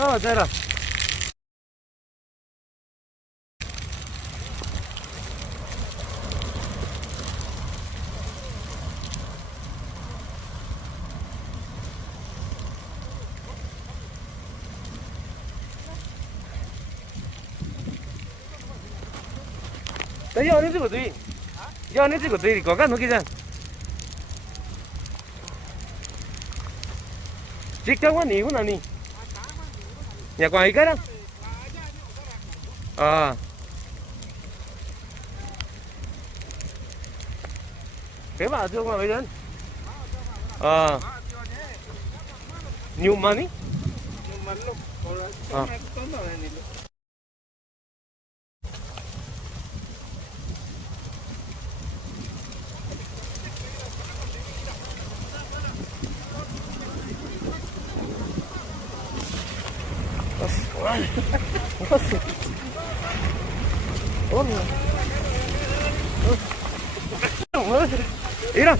No, cera. Yo ni tu tui. Yo ni tu tui ko kan nuki jan. Jika wan ni guna ni. Ya kwa ikan. Ah. Cái bà chưa mà bây giờ. À. Nhiều mà ní. À. Mira.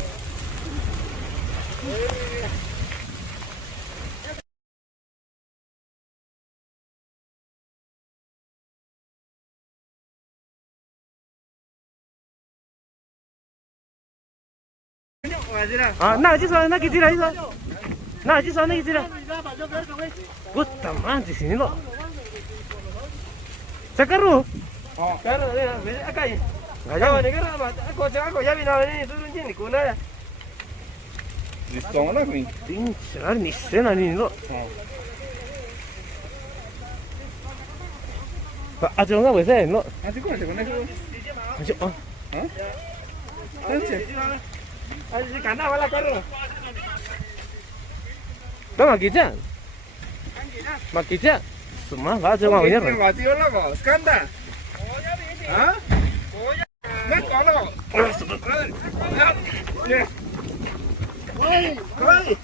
Ah, nah, sih soalnya kita tidak bisa. Nah, sih soalnya kita tidak. Puta man di sini loh. Sekarang. Oh, karena ini apa ya? Nggak jauh nih karena aku ya bilang ini turun sini kuna ya. Di sana nih. Tinggal nih sana nih loh. Pak, aja nggak bisa loh. Aja kok aja kena itu. Aja oh. Hah? Aja. Aja kana wala karo. Tuh makija. Makija. Semua nggak aja mau ini. Mati lah kok. Skanda. Hah? Nggak kalau. Ya. Woi, woi.